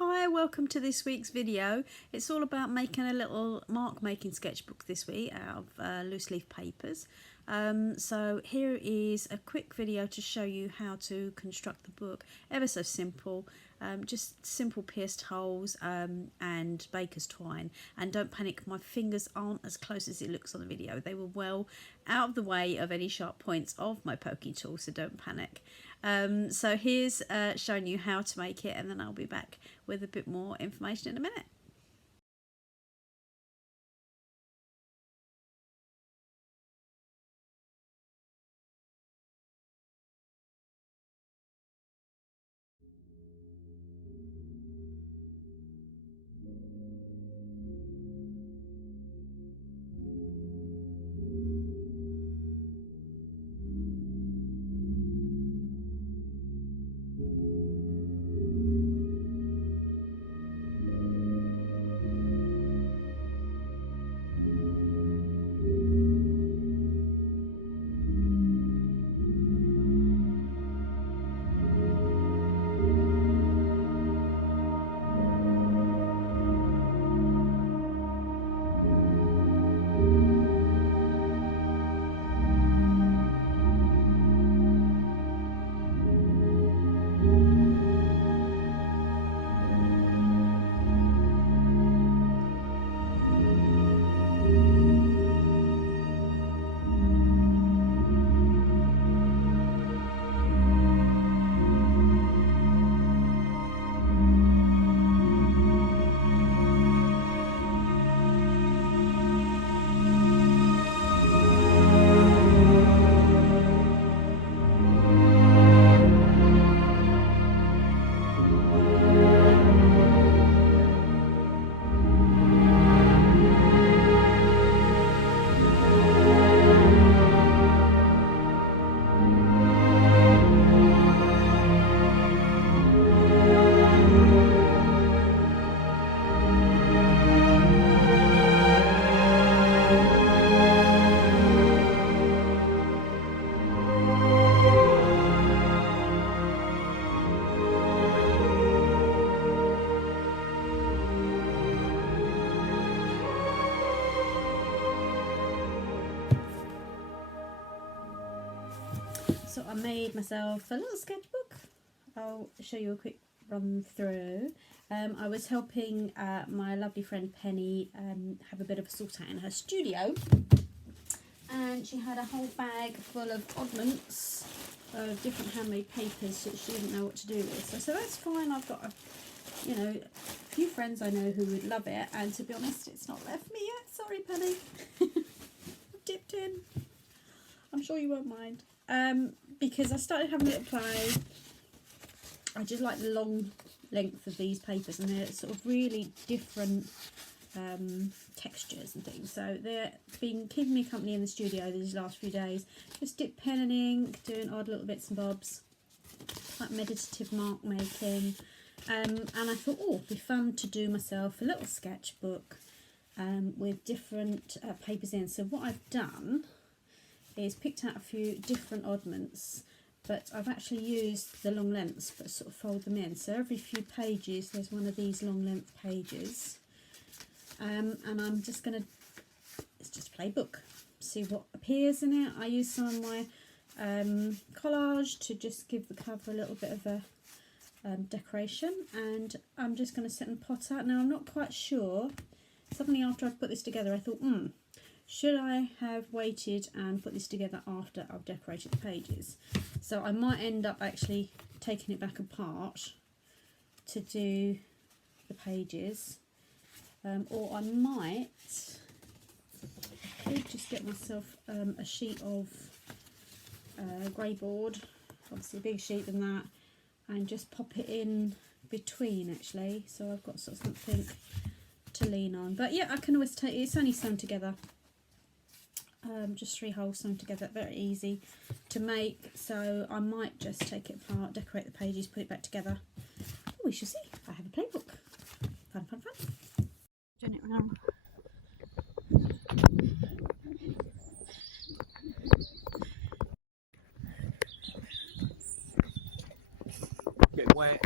Hi, welcome to this week's video. It's all about making a little mark making sketchbook this week out of loose leaf papers. So here is a quick video to show you how to construct the book. Ever so simple, just simple pierced holes and baker's twine. And don't panic, my fingers aren't as close as it looks on the video. They were well out of the way of any sharp points of my poking tool, so don't panic. So here's showing you how to make it, and then I'll be back with a bit more information in a minute. So I made myself a little sketchbook. I'll show you a quick run through. I was helping my lovely friend Penny have a bit of a sort out in her studio, and she had a whole bag full of oddments of different handmade papers that she didn't know what to do with. So that's fine. I've got a few friends I know who would love it, and to be honest, it's not left me yet. Sorry, Penny. I've dipped in. I'm sure you won't mind. Because I started having a little play. I just like the long length of these papers, and they're sort of really different textures and things. So they've been keeping me company in the studio these last few days. Just dip pen and ink, doing odd little bits and bobs, like meditative mark making. And I thought, oh, it'd be fun to do myself a little sketchbook with different papers in. So what I've done is picked out a few different oddments, but I've actually used the long lengths but sort of fold them in. So every few pages there's one of these long length pages, and I'm just going to, it's just a playbook, see what appears in it. I use some of my collage to just give the cover a little bit of a decoration, and I'm just going to sit and pot out. Now I'm not quite sure, suddenly after I've put this together I thought, should I have waited and put this together after I've decorated the pages? So I might end up actually taking it back apart to do the pages, or I might just get myself a sheet of grey board, obviously a bigger sheet than that, and just pop it in between actually, so I've got sort of something to lean on. But yeah, I can always take it, it's only sewn together. Just 3 holes sewn together, very easy to make. So I might just take it apart, decorate the pages, put it back together. Oh, we shall see. I have a playbook. Fun, fun, fun. Turn it around. Get wet.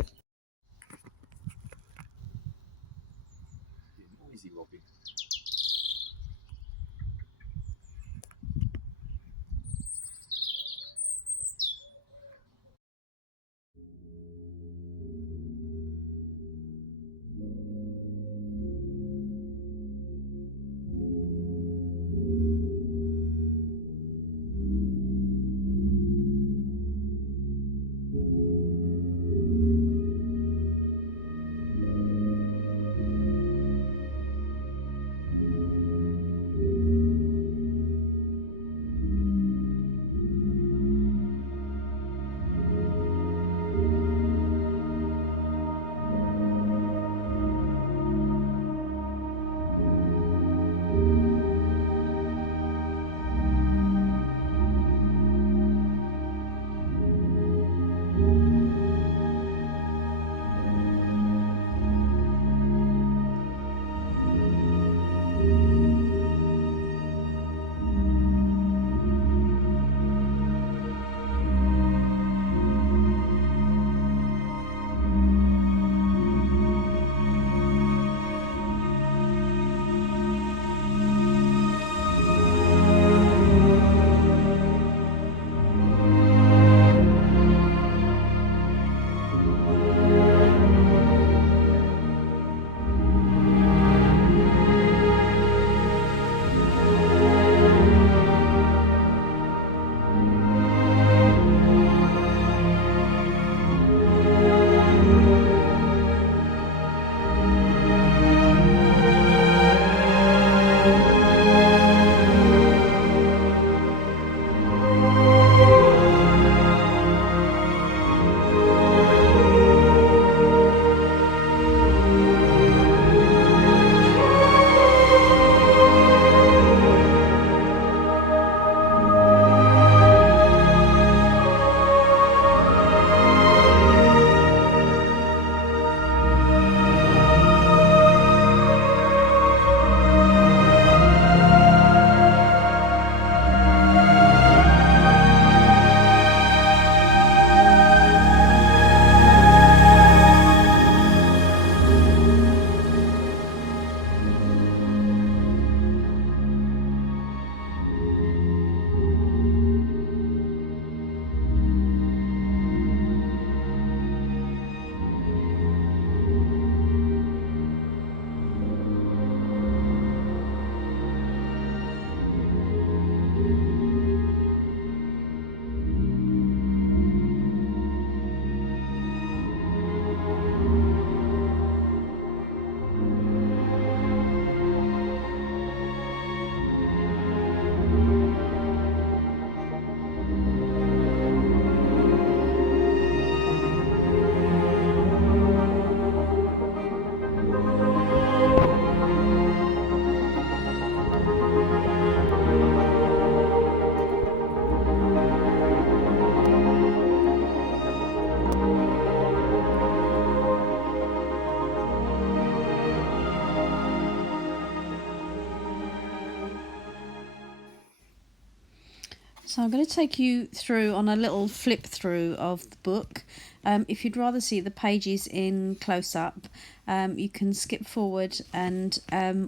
So I'm going to take you through on a little flip through of the book. If you'd rather see the pages in close up, you can skip forward, and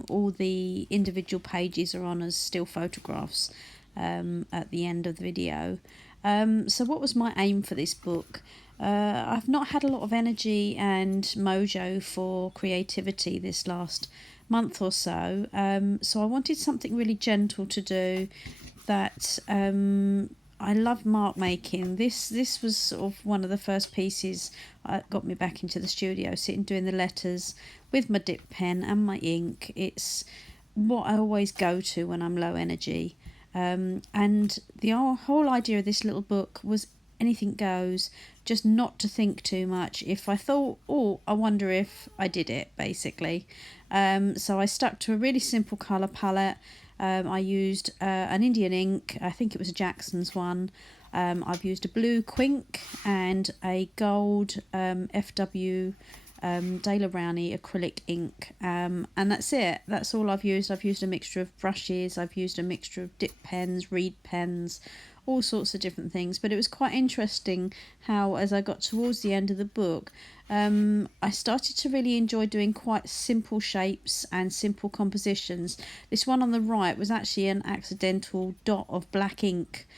all the individual pages are on as still photographs at the end of the video. So what was my aim for this book? I've not had a lot of energy and mojo for creativity this last month or so, so I wanted something really gentle to do. That I love mark making. This was sort of one of the first pieces that got me back into the studio, sitting doing the letters with my dip pen and my ink. It's what I always go to when I'm low energy. And the whole idea of this little book was anything goes, just not to think too much. If I thought, oh, I wonder if I did it, basically. So I stuck to a really simple colour palette. I used an Indian ink, I think it was a Jackson's one. I've used a blue Quink and a gold FW Daler Rowney acrylic ink, and that's it. That's all I've used. I've used a mixture of brushes, I've used a mixture of dip pens, reed pens, all sorts of different things. But it was quite interesting how, as I got towards the end of the book, I started to really enjoy doing quite simple shapes and simple compositions. This one on the right was actually an accidental dot of black ink,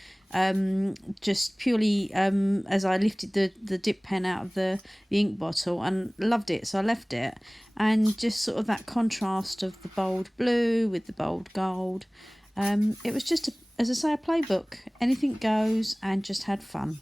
just purely as I lifted the dip pen out of the ink bottle and loved it, so I left it. And just sort of that contrast of the bold blue with the bold gold. It was just, as I say, a playbook. Anything goes, and just had fun.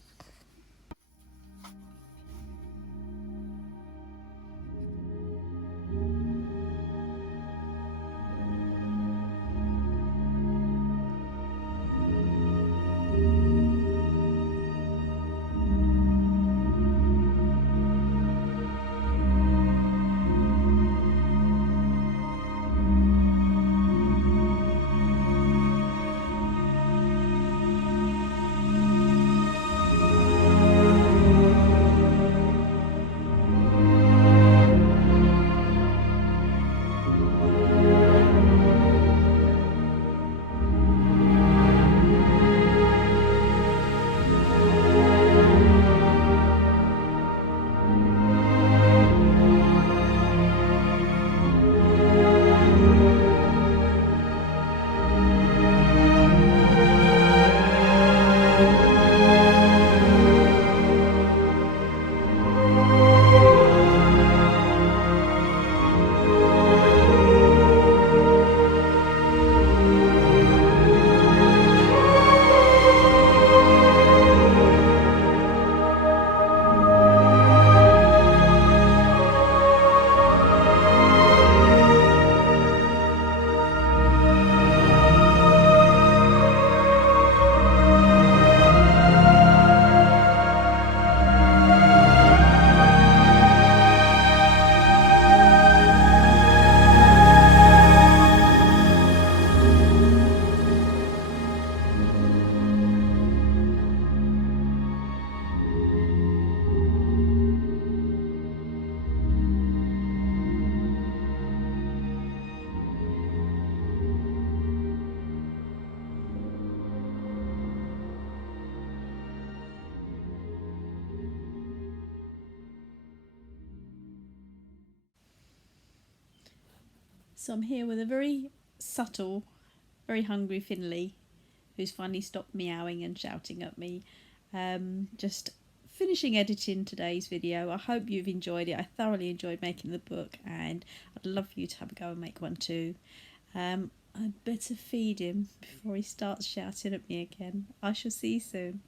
So I'm here with a very subtle, very hungry Finlay, who's finally stopped meowing and shouting at me. Just finishing editing today's video. I hope you've enjoyed it. I thoroughly enjoyed making the book, and I'd love for you to have a go and make one too. I'd better feed him before he starts shouting at me again. I shall see you soon.